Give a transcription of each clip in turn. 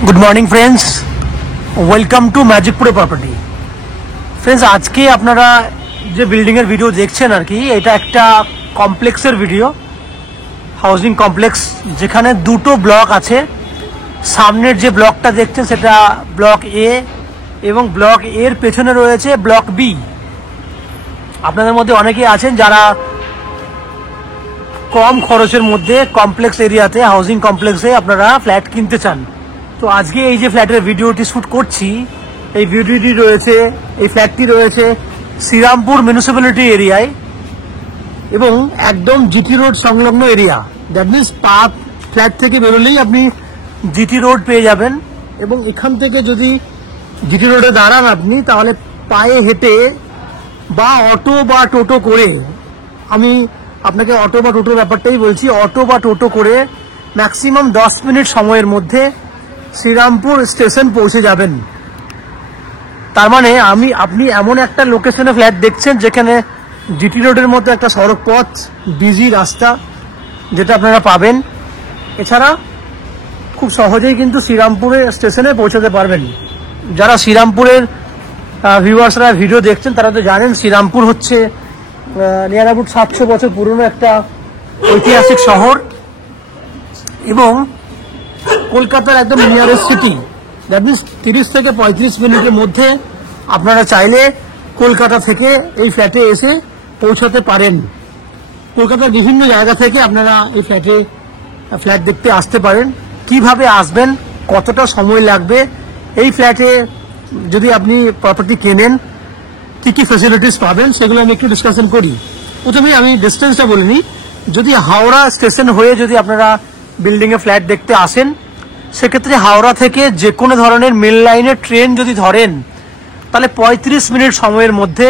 Good morning friends, welcome to magic pro property. Friends, आज के আপনারা যে বিল্ডিং এর ভিডিও দেখছেন আর কি, এটা একটা কমপ্লেক্সের ভিডিও। হাউজিং কমপ্লেক্স যেখানে দুটো ব্লক আছে। সামনের যে ব্লকটা দেখছেন সেটা ব্লক এ এবং ব্লক এর পেছনে রয়েছে ব্লক বি। আপনাদের মধ্যে অনেকেই আছেন যারা কম খরচের মধ্যে কমপ্লেক্স এরিয়াতে হাউজিং কমপ্লেক্সে আপনারা ফ্ল্যাট কিনতে চান। তো আজকে এই যে ফ্ল্যাটের ভিডিওটি শ্যুট করছি, এই ভিডিওটি রয়েছে, এই ফ্ল্যাটটি রয়েছে শ্রীরামপুর মিউনিসিপ্যালিটি এরিয়ায় এবং একদম জিটি রোড সংলগ্ন এরিয়া। দ্যাট মিনস ফ্ল্যাট থেকে বেরোলেই আপনি জিটি রোড পেয়ে যাবেন এবং এখান থেকে যদি জিটি রোডে দাঁড়ান আপনি, তাহলে পায়ে হেঁটে বা অটো বা টোটো করে, আমি আপনাকে অটো বা টোটোর ব্যাপারটাই বলছি, অটো বা টোটো করে ম্যাক্সিমাম 10 মিনিট সময়ের মধ্যে শ্রীরামপুর স্টেশন পৌঁছে যাবেন। তার মানে আপনি এমন একটা লোকেশনে ফ্ল্যাট দেখছেন যেখানে জিটি রোডের মতো একটা সড়ক পথ, বিজি রাস্তা যেটা আপনারা পাবেন। এছাড়া খুব সহজেই কিন্তু শ্রীরামপুরের স্টেশনে পৌঁছাতে পারবেন। যারা শ্রীরামপুরের ভিউয়ার্সরা ভিডিও দেখছেন তারা তো জানেন শ্রীরামপুর হচ্ছে নিয়ার অ্যাবাউট 700 বছর পুরনো একটা ঐতিহাসিক শহর এবং কলকাতার একদম নিয়ারেস্ট সিটি। দ্যাট মিনস 30 থেকে 35 মিনিটের মধ্যে আপনারা চাইলে কলকাতা থেকে এই ফ্ল্যাটে এসে পৌঁছাতে পারেন। কলকাতার বিভিন্ন জায়গা থেকে আপনারা এই ফ্ল্যাট দেখতে আসতে পারেন। কিভাবে আসবেন, কতটা সময় লাগবে, এই ফ্ল্যাটে যদি আপনি প্রপার্টি কেনেন কি কি ফ্যাসিলিটিস পাবেন সেগুলো আমি একটু ডিসকাশন করি। প্রথমে আমি ডিস্টেন্সটা বলে নিই। যদি হাওড়া স্টেশন হয়ে যদি আপনারা বিল্ডিংয়ে ফ্ল্যাট দেখতে আসেন, সেক্ষেত্রে হাওড়া থেকে যে কোনো ধরনের মেল লাইনের ট্রেন যদি ধরেন, তাহলে 35 মিনিট সময়ের মধ্যে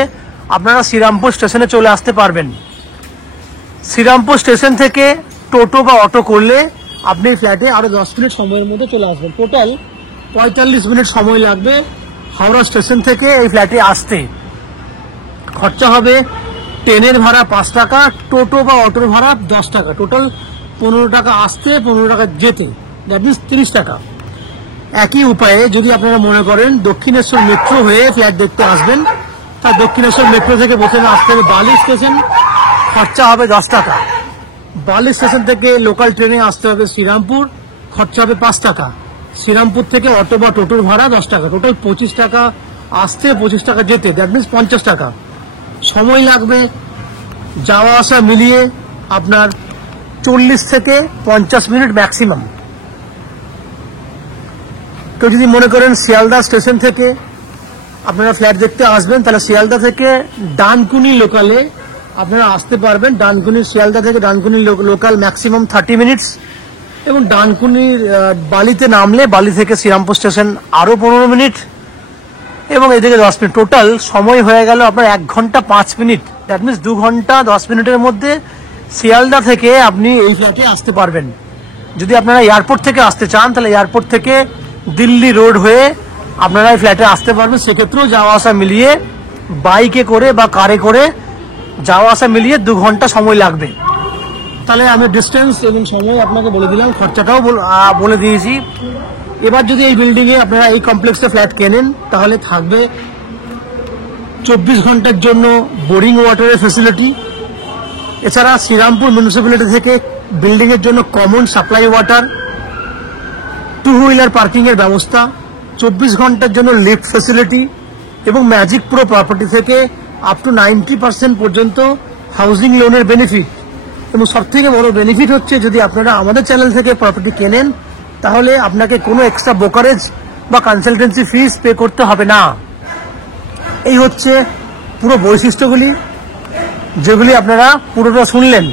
আপনারা শ্রীরামপুর স্টেশনে চলে আসতে পারবেন। শ্রীরামপুর স্টেশন থেকে টোটো বা অটো করলে আপনি ফ্ল্যাটে আরও 10 মিনিট সময়ের মধ্যে চলে আসবেন। টোটাল 45 মিনিট সময় লাগবে হাওড়া স্টেশন থেকে এই ফ্ল্যাটে আসতে। খরচা হবে ট্রেনের ভাড়া 5 টাকা, টোটো বা অটোর ভাড়া 10 টাকা, টোটাল 15 টাকা আসতে, 15 টাকা যেতে, দ্যাট মিনস 30 টাকা। একই উপায়ে যদি আপনারা মনে করেন দক্ষিণেশ্বর মেট্রো হয়ে ফ্ল্যাট দেখতে আসবেন, তা দক্ষিণেশ্বর মেট্রো থেকে প্রথমে আসতে হবে বালি স্টেশন, খরচা হবে 10 টাকা। বালি স্টেশন থেকে লোকাল ট্রেনে আসতে হবে শ্রীরামপুর, খরচা হবে 5 টাকা। শ্রীরামপুর থেকে অটো বা টোটোর ভাড়া 10 টাকা, টোটাল 25 টাকা আসতে, 25 টাকা যেতে, দ্যাট মিনস 50 টাকা। সময় লাগবে যাওয়া আসা মিলিয়ে আপনার 40 থেকে 50 মিনিট ম্যাক্সিমাম। তো যদি মনে করেন শিয়ালদা স্টেশন থেকে আপনারা ফ্ল্যাট দেখতে আসবেন, তাহলে শিয়ালদা থেকে ডানকুনি লোকালে আপনারা আসতে পারবেন। শিয়ালদা থেকে ডানকুনি লোকাল ম্যাক্সিমাম 30 মিনিটস এবং ডানকুনির বালিতে নামলে বালি থেকে শ্রীরামপুর স্টেশন আরও 15 মিনিট এবং এদিকে 10 মিনিট। টোটাল সময় হয়ে গেল আপনার 1 ঘন্টা 5 মিনিট। দ্যাট মিনস 2 ঘন্টা 10 মিনিটের মধ্যে শিয়ালদা থেকে আপনি এই ফ্ল্যাটে আসতে পারবেন। যদি আপনারা এয়ারপোর্ট থেকে আসতে চান, তাহলে এয়ারপোর্ট থেকে দিল্লি রোড হয়ে আপনারা এই ফ্ল্যাটে আসতে পারবেন। সেক্ষেত্রেও যাওয়া আসা মিলিয়ে বাইকে করে বা কারে করে যাওয়া আসা মিলিয়ে 2 ঘন্টা সময় লাগবে। তাহলে আমি ডিস্টেন্স এবং সময় আপনাকে বলে দিলাম, খরচাটাও বলে দিয়েছি। এবার যদি এই বিল্ডিংয়ে আপনারা এই কমপ্লেক্সে ফ্ল্যাট কেনেন, তাহলে থাকবে 24 ঘন্টার জন্য বোরিং ওয়াটারের ফেসিলিটি। এছাড়া শ্রীরামপুর মিউনিসিপ্যালিটি থেকে বিল্ডিংয়ের জন্য কমন সাপ্লাই ওয়াটার, 2 হুইলার পার্কিংয়ের ব্যবস্থা, 24 ঘন্টার জন্য লিফট ফেসিলিটি এবং ম্যাজিক প্রো প্রপার্টি থেকে আপ টু 90% পর্যন্ত হাউজিং লোনের বেনিফিট। এবং সবথেকে বড় বেনিফিট হচ্ছে, যদি আপনারা আমাদের চ্যানেল থেকে প্রপার্টি কেনেন, তাহলে আপনাকে কোনো এক্সট্রা ব্রোকারেজ বা কনসালটেন্সি ফিস পে করতে হবে না। এই হচ্ছে পুরো বৈশিষ্ট্যগুলি, যেগুলি আপনারা পুরোটা শুনলেন।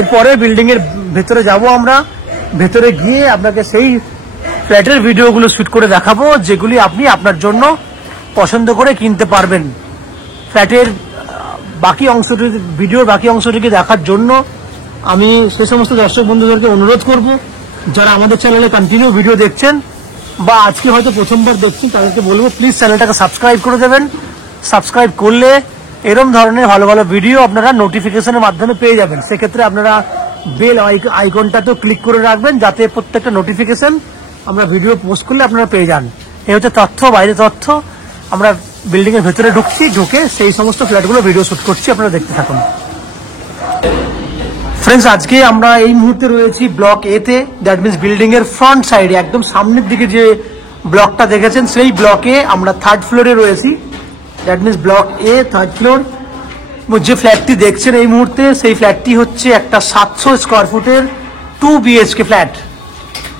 এরপরে বিল্ডিংয়ের ভেতরে যাব আমরা। ভেতরে গিয়ে আপনাকে সেই ফ্ল্যাটের ভিডিওগুলো শ্যুট করে দেখাবো, যেগুলি আপনি আপনার জন্য পছন্দ করে কিনতে পারবেন। ফ্ল্যাটের ভিডিওর বাকি অংশটিকে দেখার জন্য আমি সে সমস্ত দর্শক বন্ধুদেরকে অনুরোধ করব, যারা আমাদের চ্যানেলে কন্টিনিউ ভিডিও দেখছেন বা আজকে হয়তো প্রথমবার দেখছেন, তাদেরকে বলবো প্লিজ চ্যানেলটাকে সাবস্ক্রাইব করে দেবেন। সাবস্ক্রাইব করলে এরকম ধরনের ভালো ভালো ভিডিও আপনারা নোটিফিকেশনের মাধ্যমে পেয়ে যাবেন। সেক্ষেত্রে আপনারা বেল আইকনটাতেও ক্লিক করে রাখবেন, যাতে প্রত্যেকটা নোটিফিকেশন আমরা ভিডিও পোস্ট করলে আপনারা পেয়ে যান। এই হচ্ছে তথ্য, বাইরে তথ্য। আমরা বিল্ডিং এর ভেতরে ঢুকে সেই সমস্ত ফ্ল্যাটগুলো ভিডিও শুট করছি, আপনারা দেখতে থাকুন। ফ্রেন্ডস, আজকে আমরা এই মুহূর্তে রয়েছি ব্লক এ তে, দ্যাট মিনস বিল্ডিং এর ফ্রন্ট সাইডে, একদম সামনের দিকে যে ব্লকটা দেখেছেন সেই ব্লকে আমরা 3rd ফ্লোরে রয়েছি। That means block A 3rd floor. যে ফ্ল্যাটটি দেখছেন এই মুহূর্তে, সেই ফ্ল্যাটটি হচ্ছে একটা 700 স্কোয়ার ফুটের 2 BHK ফ্ল্যাট,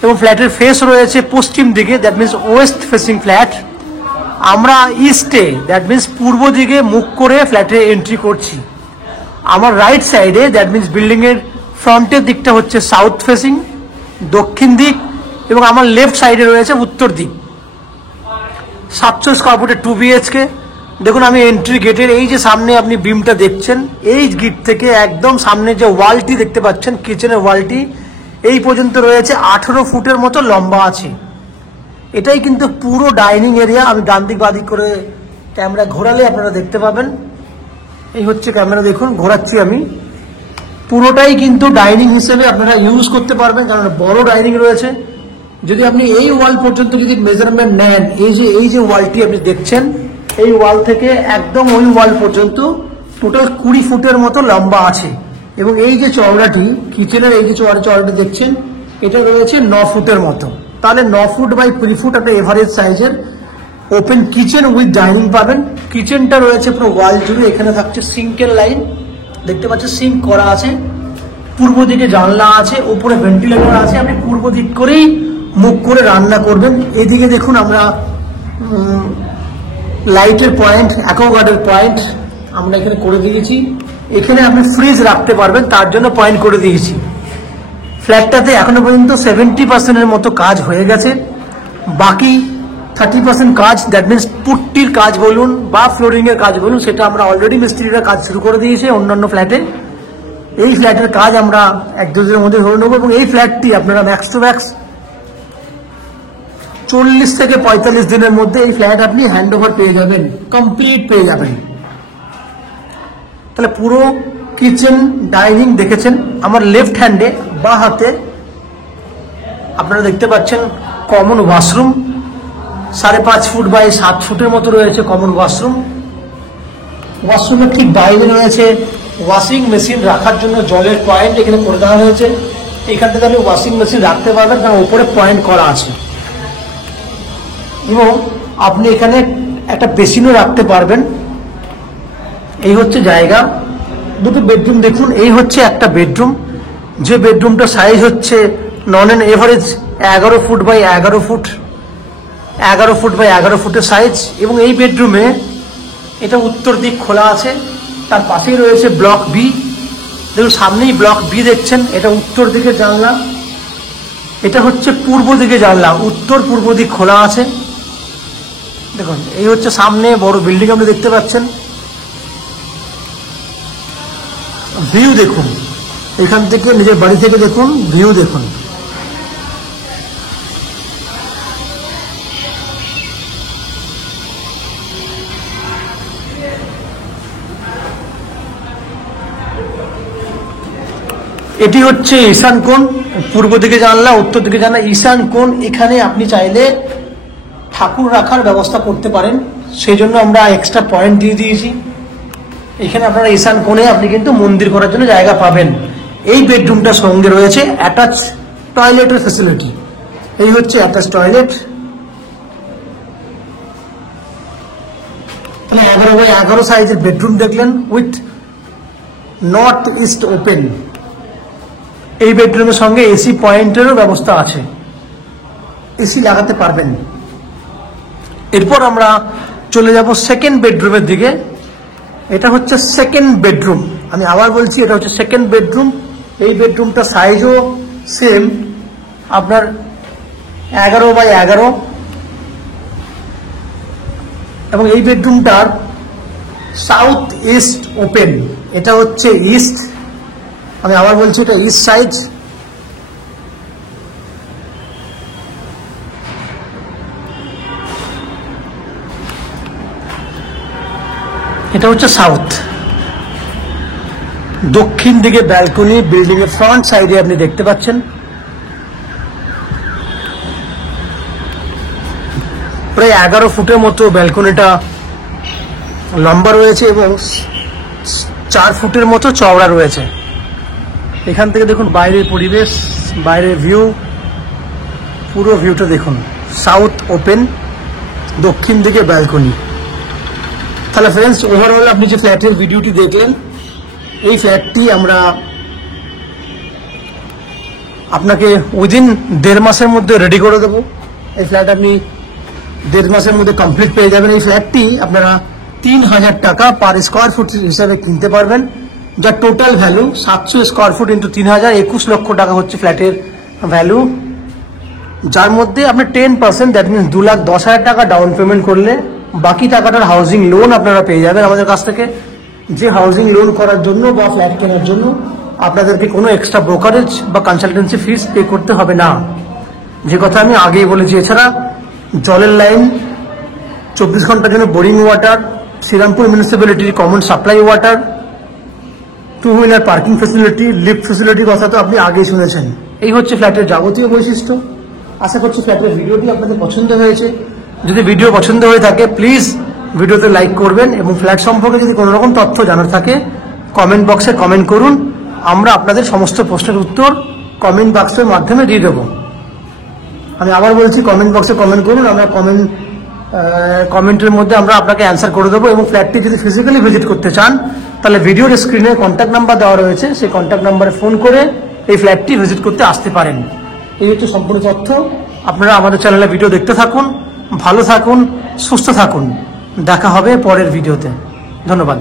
এবং ফ্ল্যাটের ফেস রয়েছে পশ্চিম দিকে, that means West facing flat. আমরা ইস্টে, দ্যাট মিনস পূর্ব দিকে মুখ করে ফ্ল্যাটে এন্ট্রি করছি। আমার রাইট সাইডে, দ্যাট মিনস বিল্ডিং এর ফ্রন্টের দিকটা হচ্ছে সাউথ ফেসিং, দক্ষিণ দিক, এবং আমার লেফট সাইডে রয়েছে উত্তর দিক। 700 স্কোয়ার ফুটের 2 BHK। দেখুন, আমি এন্ট্রি গেটের এই যে সামনে আপনি বিমটা দেখছেন, এই গেট থেকে একদম সামনে যে ওয়ালটি দেখতে পাচ্ছেন, কিচেনের ওয়ালটি, এই পর্যন্ত রয়েছে 18 ফুটের মতো লম্বা আছে। এটাই কিন্তু পুরো ডাইনিং এরিয়া। আমি ডান দিক বাদিক করে ক্যামেরা ঘোরালে আপনারা দেখতে পাবেন। এই হচ্ছে ক্যামেরা, দেখুন ঘোরাচ্ছি আমি। পুরোটাই কিন্তু ডাইনিং হিসেবে আপনারা ইউজ করতে পারবেন, কারণ বড় ডাইনিং রয়েছে। যদি আপনি এই ওয়াল পর্যন্ত যদি মেজারমেন্ট নেন, এই যে ওয়ালটি আপনি দেখছেন, এই ওয়াল থেকে একদম ওই ওয়াল পর্যন্ত টোটাল 20 ফুটের মতো লম্বা আছে। এবং এই যে চওড়াটি, কিচেনের এই যে চওড়াটি দেখছেন, এটা রয়েছে 9 ফুটের মতো। তাহলে 9 ফুট বাই 3 ফুট একটা এভারেজ সাইজের ওপেন কিচেন উইথ ডাইনিং পাবেন। কিচেনটা রয়েছে পুরো ওয়াল জুড়ে। এখানে থাকছে সিঙ্কের লাইন, দেখতে পাচ্ছেন সিঙ্ক করা আছে। পূর্ব দিকে জানলা আছে, উপরে ভেন্টিলেটর আছে। আপনি পূর্ব দিক করেই মুখ করে রান্না করবেন। এদিকে দেখুন, আমরা লাইটের পয়েন্ট, অ্যাকোয়াগার্ডের পয়েন্ট আমরা এখানে করে দিয়েছি। এখানে আপনি ফ্রিজ রাখতে পারবেন, তার জন্য পয়েন্ট করে দিয়েছি। ফ্ল্যাটটাতে এখনো পর্যন্ত 70% মতো কাজ হয়ে গেছে। বাকি 30% কাজ, দ্যাট মিনস পুট্টির কাজ বলুন বা ফ্লোরিং এর কাজ বলুন, সেটা আমরা অলরেডি মিস্ত্রিরা কাজ শুরু করে দিয়েছে অন্যান্য ফ্ল্যাটে। এই ফ্ল্যাটের কাজ আমরা 1-2 দিনের মধ্যে ধরে নেবো, এবং এই ফ্ল্যাটটি আপনারা ম্যাক্স টু ম্যাক্স 40 থেকে 45 দিনের মধ্যে এই ফ্ল্যাট আপনি হ্যান্ড ওভার পেয়ে যাবেন, কমপ্লিট পেয়ে যাবেন। তাহলে পুরো কিচেন ডাইনিং দেখেছেন। আমার লেফট হ্যান্ডে বা হাতে আপনারা দেখতে পাচ্ছেন কমন ওয়াশরুম, 5.5 ফুট বাই 7 ফুটের মতো রয়েছে কমন ওয়াশরুম। ওয়াশরুমের ঠিক বাইরে রয়েছে ওয়াশিং মেশিন রাখার জন্য জলের পয়েন্ট এখানে করে দেওয়া হয়েছে। এখান থেকে আপনি ওয়াশিং মেশিন রাখতে পারবেন, কারণ উপরে পয়েন্ট করা আছে। এবং আপনি এখানে একটা বেসিনও রাখতে পারবেন। এই হচ্ছে জায়গা। দুটো বেডরুম দেখুন, এই হচ্ছে একটা বেডরুম। যে বেডরুমটা সাইজ হচ্ছে নন and average 11 foot by 11 foot, 11 foot by 11 ফুটের সাইজ। এবং এই বেডরুমে এটা উত্তর দিক খোলা আছে, তার পাশেই রয়েছে ব্লক বি। দেখুন, সামনেই ব্লক বি দেখছেন, এটা উত্তর দিকে জানলা, এটা হচ্ছে পূর্ব দিকে জানলা, উত্তর পূর্ব দিক খোলা আছে। দেখুন, এই হচ্ছে সামনে বড় বিল্ডিং আপনি দেখতে পাচ্ছেন। ভিউ দেখুন, এখান থেকে নিজের বাড়ি থেকে দেখুন, ভিউ দেখুন। এটি হচ্ছে ঈশান কোণ, পূর্ব দিকে জানলা, উত্তর দিকে জানলা, ঈশান কোণ। এখানে আপনি চাইলে ঠাকুর রাখার ব্যবস্থা করতে পারেন, সেই জন্য আমরা এক্সট্রা পয়েন্ট দিয়ে দিয়েছি। এখানে আপনারা ঈশান কোণে আপনি কিন্তু মন্দির করার জন্য জায়গা পাবেন। এই বেডরুমটার সঙ্গে রয়েছে অ্যাটাচ টয়লেটের ফ্যাসিলিটি। এই হচ্ছে অ্যাটাচ টয়লেট। তাহলে 11 বাই 11 সাইজের বেডরুম দেখলেন উইথ নর্থ ইস্ট ওপেন। এই বেডরুমের সঙ্গে এসি পয়েন্টেরও ব্যবস্থা আছে, এসি লাগাতে পারবেন। এরপর আমরা চলে যাব সেকেন্ড বেডরুমের দিকে। এটা হচ্ছে সেকেন্ড বেডরুম। আমি আবার বলছি, এটা হচ্ছে সেকেন্ড বেডরুম। এই বেডরুমটা সাইজও সেম, আপনার 11 বাই 11, এবং এই বেডরুমটার সাউথ ইস্ট ওপেন। এটা হচ্ছে ইস্ট, আমি আবার বলছি এটা ইস্ট সাইড। এটা হচ্ছে সাউথ। দক্ষিণ দিকে ব্যালকনি, বিল্ডিং এর ফ্রন্ট সাইডে আপনি দেখতে পাচ্ছেন। প্রায় 11 ফুটের মতো ব্যালকনিটা লম্বা রয়েছে এবং 4 ফুটের মতো চওড়া রয়েছে। এখান থেকে দেখুন বাইরের পরিবেশ, বাইরের ভিউ, পুরো ভিউটা দেখুন। সাউথ ওপেন, দক্ষিণ দিকে ব্যালকনি। তাহলে ফ্রেন্ডস, ওভারঅল আপনি যে ফ্ল্যাটের ভিডিওটি দেখলেন, এই ফ্ল্যাটটি আমরা আপনাকে উইদিন 1.5 মাসের মধ্যে রেডি করে দেবো। এই ফ্ল্যাট আপনি 1.5 মাসের মধ্যে কমপ্লিট পেয়ে যাবেন। এই ফ্ল্যাটটি আপনারা 3000 টাকা পার স্কোয়ার ফুট হিসাবে কিনতে পারবেন, যার total value 700 square foot into 3000, 21 লক্ষ টাকা হচ্ছে ফ্ল্যাটের ভ্যালু। যার মধ্যে আপনি 10%, দ্যাট মিনস 2,10,000 টাকা ডাউন পেমেন্ট করলে বাকি টাকাটার হাউজিং লোন আপনারা পেয়ে যাবেন আমাদের কাছ থেকে। যে হাউজিং লোন করার জন্য বা ফ্ল্যাট কেনার জন্য আপনাদেরকে কোনো এক্সট্রা ব্রোকারেজ বা কনসালটেন্সি ফিস পে করতে হবে না, যে কথা আমি আগেই বলেছি। এছাড়া জলের লাইন, 24 ঘন্টার জন্য বোরিং ওয়াটার, শ্রীরামপুর মিউনিসিপ্যালিটির common supply water, 2 wheeler parking facility, lift ফেসিলিটির কথা তো আপনি আগেই শুনেছেন। এই হচ্ছে ফ্ল্যাটের যাবতীয় বৈশিষ্ট্য। আশা করছি ফ্ল্যাটের ভিডিওটি আপনাদের পছন্দ হয়েছে। যদি ভিডিও পছন্দ হয়ে থাকে প্লিজ ভিডিওতে লাইক করবেন, এবং ফ্ল্যাট সম্পর্কে যদি কোনো রকম তথ্য জানার থাকে কমেন্ট বক্সে কমেন্ট করুন। আমরা আপনাদের সমস্ত প্রশ্নের উত্তর কমেন্ট বক্সের মাধ্যমে দিয়ে দেবো। আমি আবার বলছি, কমেন্ট বক্সে কমেন্ট করুন, আমরা কমেন্টের মধ্যে আমরা আপনাকে অ্যান্সার করে দেবো। এবং ফ্ল্যাটটি যদি ফিজিক্যালি ভিজিট করতে চান তাহলে ভিডিওর স্ক্রিনে কন্ট্যাক্ট নাম্বার দেওয়া রয়েছে, সেই কন্ট্যাক্ট নাম্বারে ফোন করে এই ফ্ল্যাটটি ভিজিট করতে আসতে পারেন। এই হচ্ছে সম্পূর্ণ তথ্য। আপনারা আমাদের চ্যানেলে ভিডিও দেখতে থাকুন, ভালো থাকুন, সুস্থ থাকুন। দেখা হবে পরের ভিডিওতে। ধন্যবাদ।